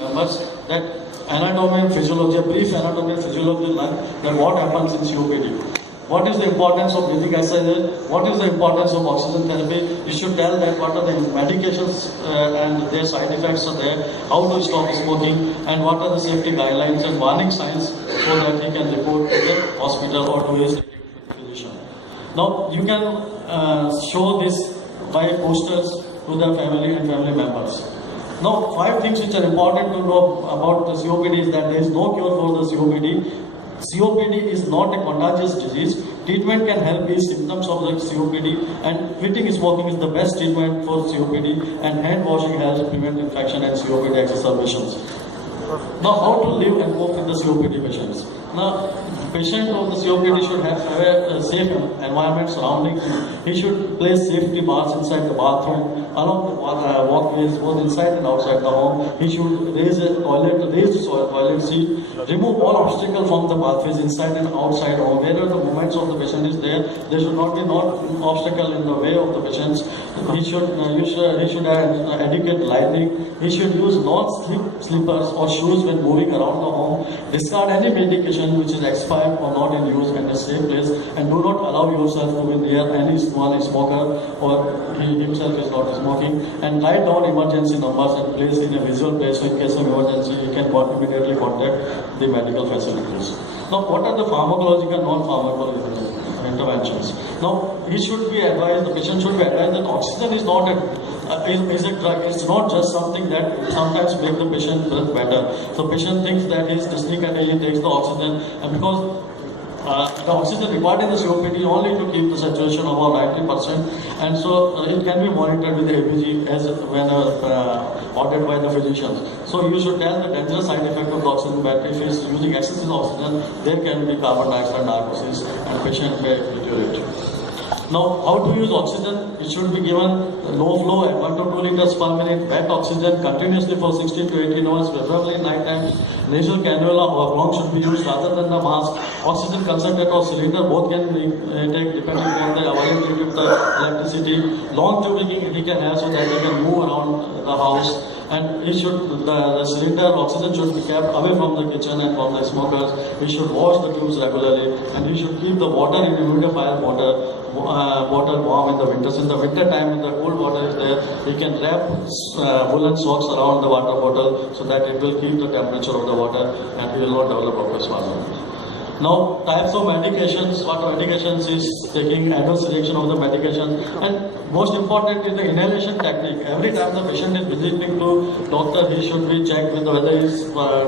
members that anatomy and physiology, a brief anatomy and physiology lung, then what happens in COPD. What is the importance of breathing exercises? What is the importance of oxygen therapy? You should tell that what are the medications and their side effects are there, how to stop smoking, and what are the safety guidelines and warning signs so that he can report to the hospital or to his physician. Now, you can show this by posters to the family and family members. Now, 5 things which are important to know about the COPD is that there is no cure for the COPD. COPD is not a contagious disease. Treatment can help ease symptoms of the COPD, and quitting smoking is the best treatment for COPD, and hand washing helps prevent infection and COPD exacerbations. Now, how to live and cope with the COPD patients? Now, patient of the COPD should have a safe environment surrounding him. He should place safety bars inside the bathroom, along the walkways, both inside and outside the home. He should raise the toilet seat, remove all obstacles from the pathways inside and outside home. Wherever the movements of the patient is there should not be obstacle in the way of the patients. He should have adequate lighting. He should use non-slip slippers or shoes when moving around the home. Discard any medication which is expired or not in use in a safe place, and do not allow yourself to be near any smoker or he himself is not smoking. And write down emergency numbers and place in a visual place so in case of emergency you can immediately contact the medical facilities. Now, what are the pharmacological, non-pharmacological interventions? Now, the patient should be advised that oxygen is not is a drug. It's not just something that sometimes makes the patient breathe better. So patient thinks that his dyspneic and he takes the oxygen, and because the oxygen required in the COPD only to keep the saturation about 90%, and so it can be monitored with the ABG as when ordered by the physicians. So you should tell the dangerous side effect of the oxygen that if he is using excessive oxygen, there can be carbon dioxide narcosis and patient may deteriorate. Now, how to use oxygen? It should be given low flow at 1 to 2 liters per minute, wet oxygen continuously for 16 to 18 hours, preferably night time. Nasal cannula or gong should be used rather than the mask. Oxygen concentrator or cylinder, both can be taken depending on the availability of the electricity. Long tubing he can have so that he can move around the house. And the cylinder oxygen should be kept away from the kitchen and from the smokers. He should wash the tubes regularly, and he should keep the water in humidifier bottle warm in the winters. In the winter time, when the cold water is there, he can wrap woolen socks around the water bottle so that it will keep the temperature of the water and he will not develop a swallow. Now, types of medications. What medications is taking adverse reaction of the medication, and most important is the inhalation technique. Every time the patient is visiting to doctor, he should be checked with whether he is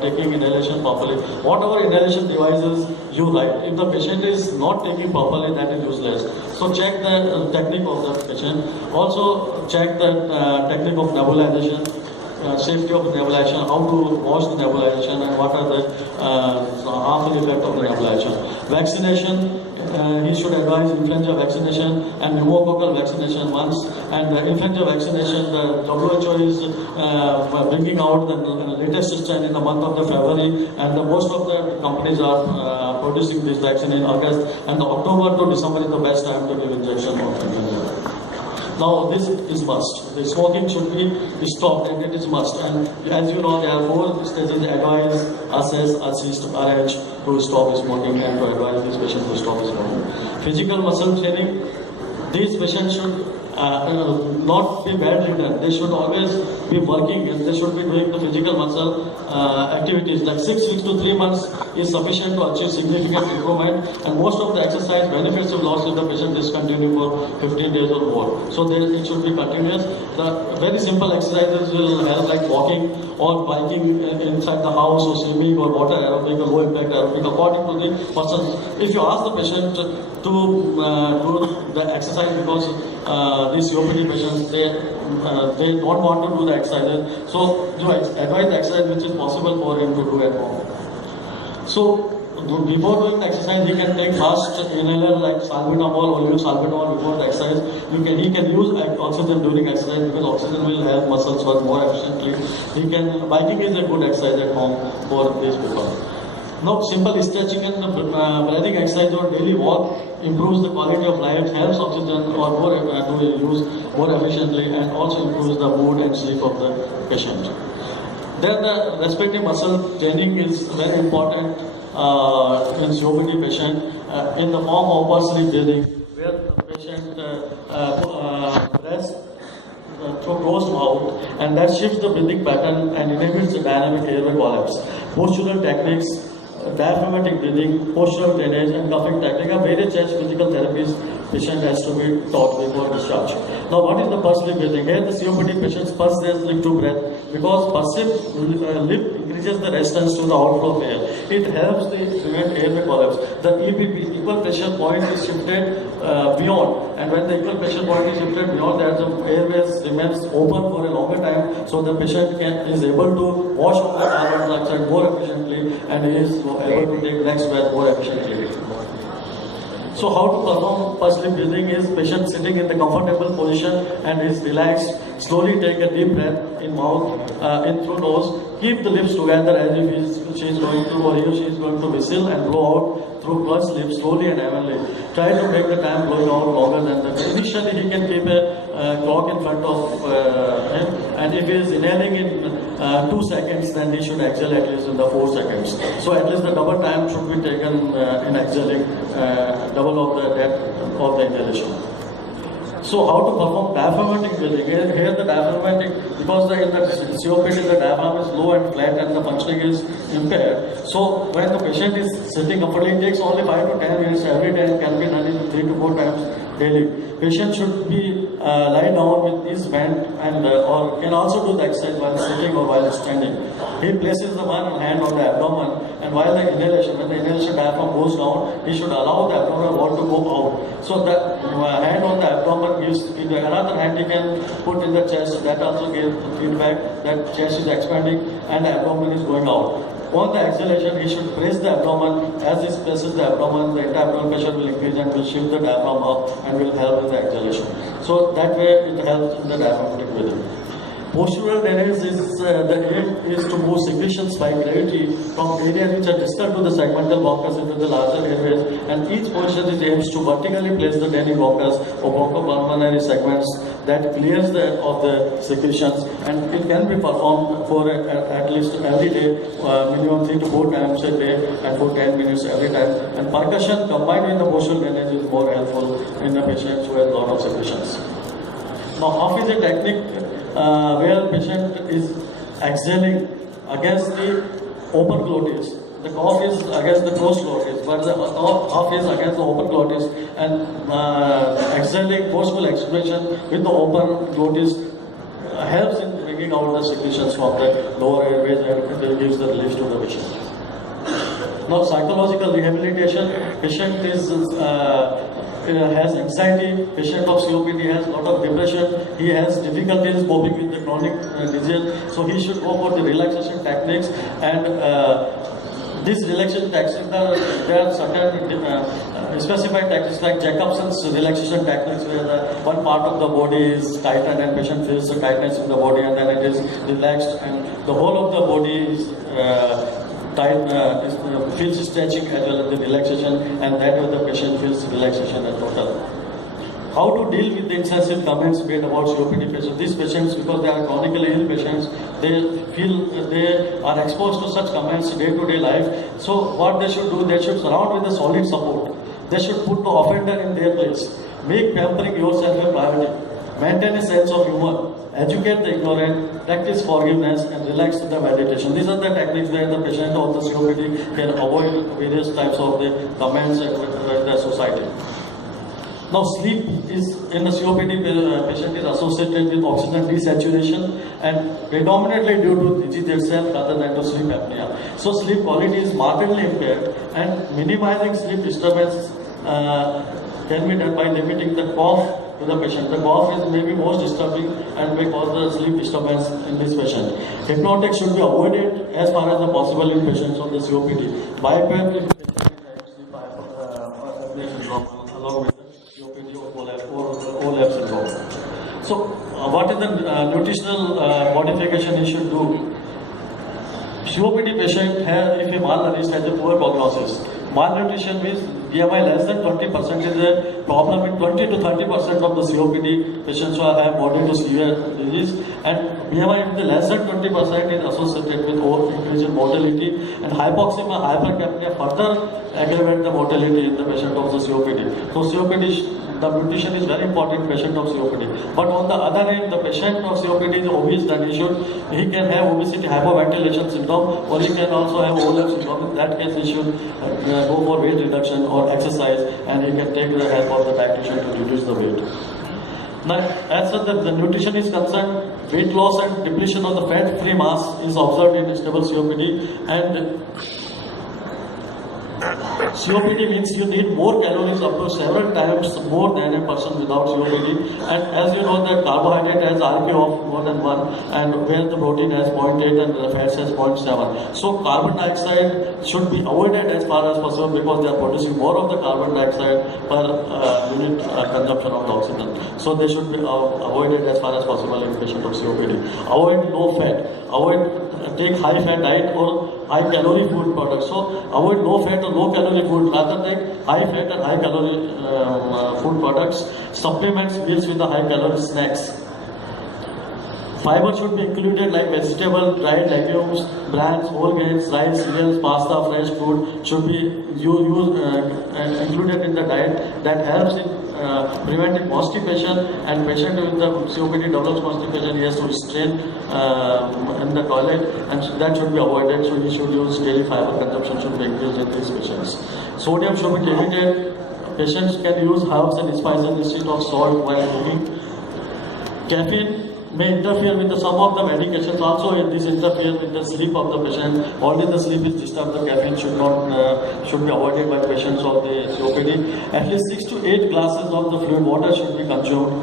taking inhalation properly. Whatever inhalation devices you like, if the patient is not taking properly, that is useless. So check the technique of the patient. Also check the technique of nebulization. Safety of nebulization, how to wash the nebulization, and what are the harmful effects of the nebulization. Vaccination, he should advise influenza vaccination and pneumococcal vaccination once. And the influenza vaccination, the WHO is bringing out the latest strain in the month of the February, and most of the companies are producing this vaccine in August, and the October to December is the best time to give injection of influenza. Now, this is must. The smoking should be stopped, and it is must. And as you know, there are 4 stages: advise, assess, assist, arrange to stop smoking, and to advise this patient to stop smoking. Physical muscle training. These patients should not be bedridden. They should always be working, and they should be doing the physical muscle activities. Like 6 weeks to 3 months is sufficient to achieve significant improvement, and most of the exercise benefits will lost if the patient discontinue for 15 days or more. So it should be continuous. The very simple exercises will help, like walking or biking inside the house, or swimming, or water aerobic, or low impact aerobic, according to the person. If you ask the patient to do the exercise, because these COPD patients, they don't want to do the exercises, so you advise the exercise which is possible for him to do at home. So before doing the exercise, he can take fast inhaler like salbutamol or use salbutamol before the exercise. He can use oxygen during exercise, because oxygen will help muscles work more efficiently. Biking is a good exercise at home for these people. Now, simple stretching and breathing exercise or daily walk improves the quality of life, helps oxygen to use more efficiently, and also improves the mood and sleep of the patient. Then the respiratory muscle training is very important in COPD patient in the form of upper sleep breathing, where the patient breathes through closed mouth, and that shifts the breathing pattern and inhibits the dynamic airway collapse. Postural techniques, diaphragmatic breathing, postural drainage, and coughing technique are various chest physical therapies patient has to be taught before discharge. Now, what is the pursed lip breathing? Here, the COPD patients purse their lip to breath because pursive lip increases the resistance to the outflow of air. It helps to prevent airway collapse. The EPP, equal pressure point, is shifted beyond, and when the equal pressure point is shifted beyond that, the airways remains open for a longer time, so the patient is able to wash off the carbon dioxide more efficiently and is able to take next breath more efficiently. So how to perform pursed lip breathing is patient sitting in the comfortable position and is relaxed. Slowly take a deep breath in mouth, in through nose. Keep the lips together as if she is going to or he or she is going to whistle, and blow out through pursed lips slowly and evenly. Try to make the time blowing out longer than that. Initially he can keep a clock in front of him, and if he is inhaling in 2 seconds, then he should exhale at least in the 4 seconds. So at least the double time should be taken in exhaling, double of the depth of the inhalation. So how to perform diaphragmatic breathing? Here the diaphragmatic, because in the COPD the diaphragm is low and flat and the functioning is impaired. So when the patient is sitting comfortably, it takes only 5 to 10 minutes every day and can be done in 3 to 4 times daily. Patient should be lie down with his bent and or can also do the exercise while sitting or while standing. He places the one hand on the abdomen, and while the inhalation, when the inhalation diaphragm goes down, he should allow the abdominal wall to go out. So the hand on the abdomen gives, in the another hand he can put in the chest, that also gives feedback that chest is expanding and the abdomen is going out. On the exhalation, he should press the abdomen. As he presses the abdomen, the intra-abdominal pressure will increase and will shift the diaphragm up and will help in the exhalation. So that way it helps in the diaphragmatic breathing. Postural drainage is the aim is to move secretions by gravity from areas which are distal to the segmental bronchus into the larger airways, and each position is aims to vertically place the draining bronchus or bronchopulmonary segments that clears of the secretions, and it can be performed for at least every day, minimum 3 to 4 times a day and for 10 minutes every time. And percussion combined with the postural drainage is more helpful in the patients who have a lot of secretions. Now, cough is a technique where the patient is exhaling against the open glottis. The cough is against the closed glottis, but the cough is against the open glottis, and exhaling forceful exhalation with the open glottis helps in bringing out the secretions from the lower airways, and it gives the relief to the patient. Now, psychological rehabilitation. Patient is has anxiety, patient of COPD has a lot of depression, he has difficulties coping with the chronic disease, so he should go for the relaxation techniques. And these relaxation techniques, there are certain specified techniques like Jacobson's relaxation techniques, where the one part of the body is tightened and patient feels the tightness in the body, and then it is relaxed and the whole of the body is feels stretching as well as the relaxation, and that way the patient feels relaxation at total. How to deal with the incisive comments made about COPD patients? These patients, because they are chronically ill patients, they feel they are exposed to such comments day-to-day life. So what they should do, they should surround with a solid support. They should put the offender in their place. Make pampering yourself a priority. Maintain a sense of humor. Educate the ignorant, practice forgiveness, and relax the meditation. These are the techniques where the patient of the COPD can avoid various types of the comments in the society. Now, sleep is in the COPD patient is associated with oxygen desaturation and predominantly due to disease itself rather than to sleep apnea. So, sleep quality is markedly impaired, and minimizing sleep disturbance can be done by limiting the cough to the patient. The cough is maybe most disturbing and may cause the sleep disturbance in this patient. Hypnotic should be avoided as far as the possible in patients of the COPD. BiPAP is sleep syndrome along with the COPD or OLAP syndrome. So, what is the nutritional modification he should do? COPD patient if he malnourished has a poor prognosis. Malnutrition means BMI less than 20% is a problem in 20 to 30% of the COPD patients who have moderate to severe disease, And BMI in the less than 20% is associated with increase in mortality, and hypoxemia, hypercapnia further aggravate the mortality in the patient of the COPD. So COPD, the nutrition is very important in patient of COPD. But on the other hand, the patient of COPD is obese, then he can have obesity, hypoventilation syndrome, or he can also have overlap syndrome. In that case, he should go for weight reduction or exercise, and he can take the help of the dietitian to reduce the weight. Now, as far as the nutrition is concerned, weight loss and depletion of the fat-free mass is observed in stable COPD, and COPD means you need more calories up to several times more than a person without COPD. And as you know that carbohydrate has RP of more than 1, and where the protein has 0.8 and the fats has 0.7. So carbon dioxide should be avoided as far as possible, because they are producing more of the carbon dioxide per unit consumption of the oxygen. So they should be avoided as far as possible in patient of COPD. Avoid low fat. Take high fat diet or high calorie food products. So avoid low fat or low calorie food, rather take high fat and high calorie food products. Supplements meals with the high calorie snacks. Fiber should be included like vegetable, dried legumes, bran, whole grains, rice, cereals, pasta, fresh food should be included in the diet. That helps in preventing constipation, and patient with the COPD develops constipation, he has to strain in the toilet, and that should be avoided. So he should use daily fiber consumption should be increased in these patients. Sodium should be limited. Patients can use herbs and spices instead of salt while cooking. Caffeine may interfere with some of the medications also. This interferes with the sleep of the patient. Only the sleep is disturbed. The caffeine should be avoided by patients of the COPD. At least 6 to 8 glasses of the fluid water should be consumed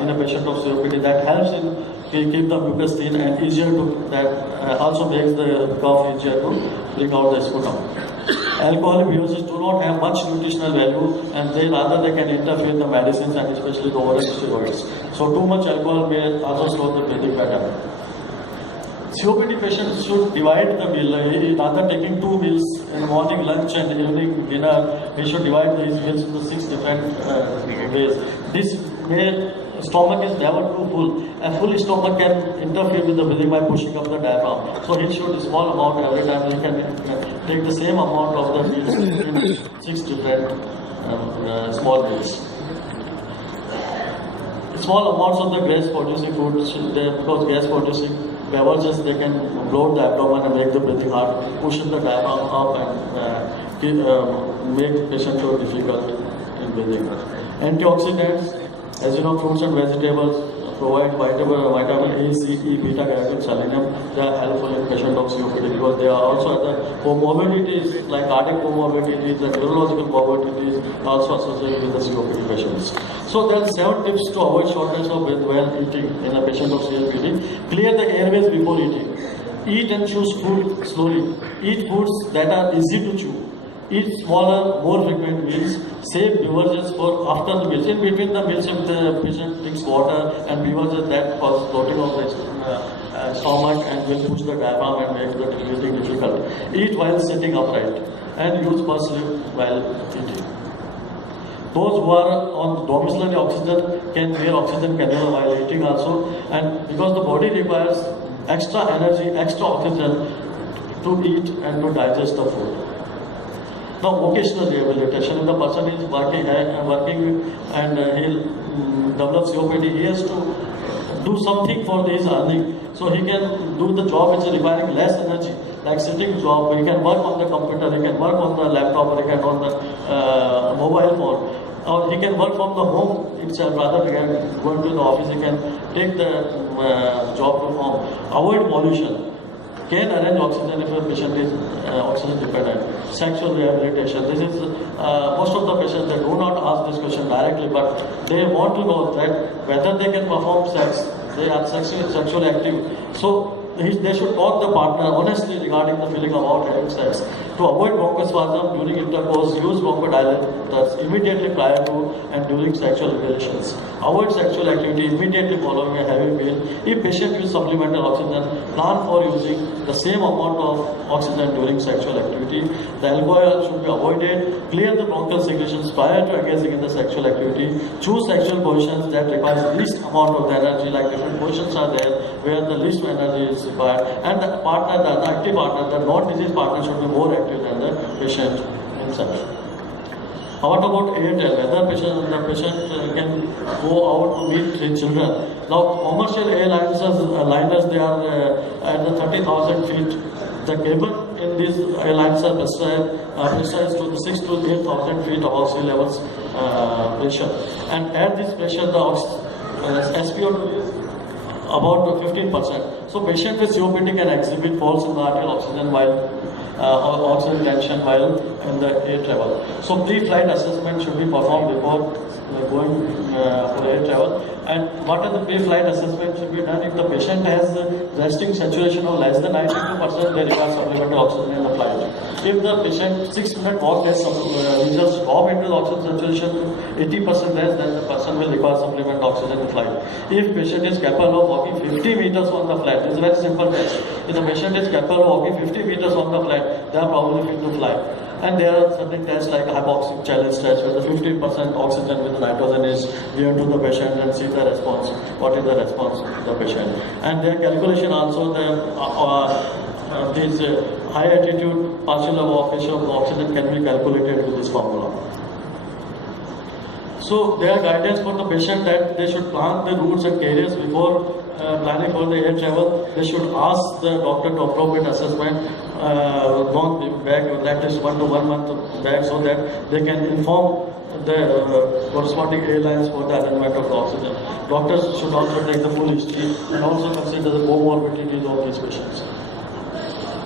in a patient of COPD. That helps in keep the mucus thin and easier to, that also makes the cough easier to bring out the sputum. Alcoholic beverages do not have much nutritional value, and they can interfere with the medicines and especially the oral steroids. So too much alcohol may also slow the breathing pattern. COPD patients should divide the meal. Rather taking 2 meals in the morning lunch and evening dinner, he should divide these meals into 6 different ways. This way, stomach is never too full. A full stomach can interfere with the breathing by pushing up the diaphragm. So he should small amount every time. He can take the same amount of the meals in 6 different small meals. Small amounts of the gas-producing foods, because gas-producing beverages, they can bloat the abdomen and make the breathing hard, push the diaphragm up and make patient so difficult in breathing. Antioxidants, as you know, fruits and vegetables provide vitamin A, C, E, beta carotene, selenium. They are helpful in patient of COPD because they are also the comorbidities like cardiac comorbidities and neurological comorbidities also associated with the COPD patients. So there are 7 tips to avoid shortness of breath while eating in a patient of COPD. Clear the airways before eating. Eat and choose food slowly. Eat foods that are easy to chew. Eat smaller, more frequent meals. Save beverages for after the meals. In between the meals, if the patient drinks water and beverages, that cause bloating of the stomach and will push the diaphragm and make the breathing difficult. Eat while sitting upright and use pursed lip while eating. Those who are on domiciliary oxygen can wear oxygen cannula while eating also, and because the body requires extra energy, extra oxygen to eat and to digest the food. Now, vocational rehabilitation. If the person is working and he develops COPD, he has to do something for his earning. So he can do the job which is requiring less energy, like sitting job. He can work on the computer, he can work on the laptop, or he can on the mobile phone. Or he can work from the home itself, rather than going to the office. He can take the job to home. Avoid pollution. Can arrange oxygen if a patient is oxygen dependent. Sexual rehabilitation. This is most of the patients, they do not ask this question directly, but they want to know that whether they can perform sex, they are sexually active. So they should talk the partner honestly regarding the feeling about having sex. To avoid bronchospasm during intercourse, use bronchodilators immediately prior to and during sexual relations. Avoid sexual activity immediately following a heavy meal. If patient use supplemental oxygen, plan for using the same amount of oxygen during sexual activity. The alcohol should be avoided. Clear the bronchial secretions prior to engaging in the sexual activity. Choose sexual positions that requires least amount of the energy, like different positions are there. where the least energy is required, and the partner, the active partner, the non-disease partner should be more active than the patient himself. What about ATL? Whether the patient can go out to meet his children. Now, commercial liners, they are at the 30,000 feet. The cable in these airlines are pressurized to the 6 to 8,000 feet above sea levels pressure. And at this pressure, the SpO2 is about 15%. So patient with COPD can exhibit falls in the arterial oxygen while oxygen tension while in the air travel. So pre-flight assessment should be performed before going for air travel. And what are the pre-flight assessment should be done if the patient has resting saturation of less than 92%, they require supplemental oxygen in the flight. If the patient 6-minute walk test results drop into the oxygen saturation 80% less, then the person will require supplemental oxygen in the flight. If patient is capable of walking 50 meters on the flight, it's a very simple test. If the patient is capable of walking 50 meters on the flight, they are probably fit to fly. And there are certain tests like hypoxic challenge test where the 15% oxygen with the nitrogen is given to the patient and see the response. What is the response of the patient? And their calculation also, these high altitude partial evaporation of oxygen can be calculated with this formula. So there are guidance for the patient that they should plan the routes and carriers before planning for the air travel. They should ask the doctor to appropriate assessment long back, that is 1 to 1 month back, so that they can inform the corresponding airlines for the arrangement of the oxygen. Doctors should also take the full history and also consider the comorbidities of these patients.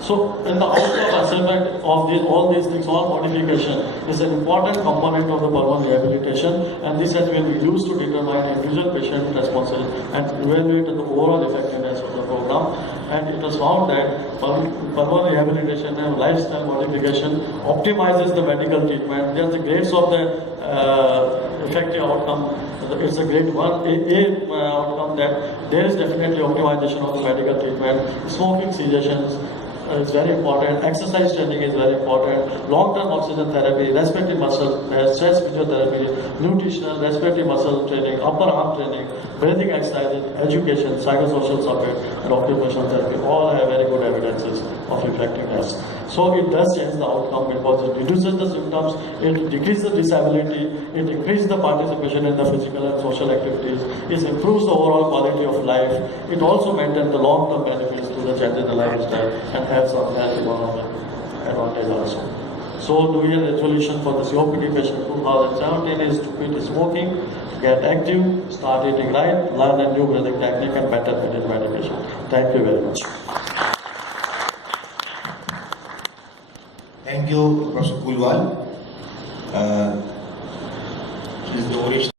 So, in the outcome assessment of all these things, all modification is an important component of the pulmonary rehabilitation, and this has been used to determine individual patient responses and evaluate the overall effectiveness of the program. And it was found that pulmonary rehabilitation and lifestyle modification optimizes the medical treatment. There's the grades of the effective outcome. It's a grade 1A outcome that there is definitely optimization of the medical treatment. Smoking cessations is very important. Exercise training is very important. Long-term oxygen therapy, respiratory muscle, stress physiotherapy, nutritional, respiratory muscle training, upper arm training, breathing exercises, education, psychosocial support, and occupational therapy all have very good evidences of effectiveness. So it does change the outcome because it reduces the symptoms, it decreases the disability, it increases the participation in the physical and social activities, it improves the overall quality of life, it also maintains the long-term benefits to the change in the lifestyle and has some health economic advantage also. So New Year resolution for the COPD patient 2017 is to quit smoking, get active, start eating right, learn a new breathing technique and better manage medication. Thank you very much. Thank you, Professor Kulwal. He is the original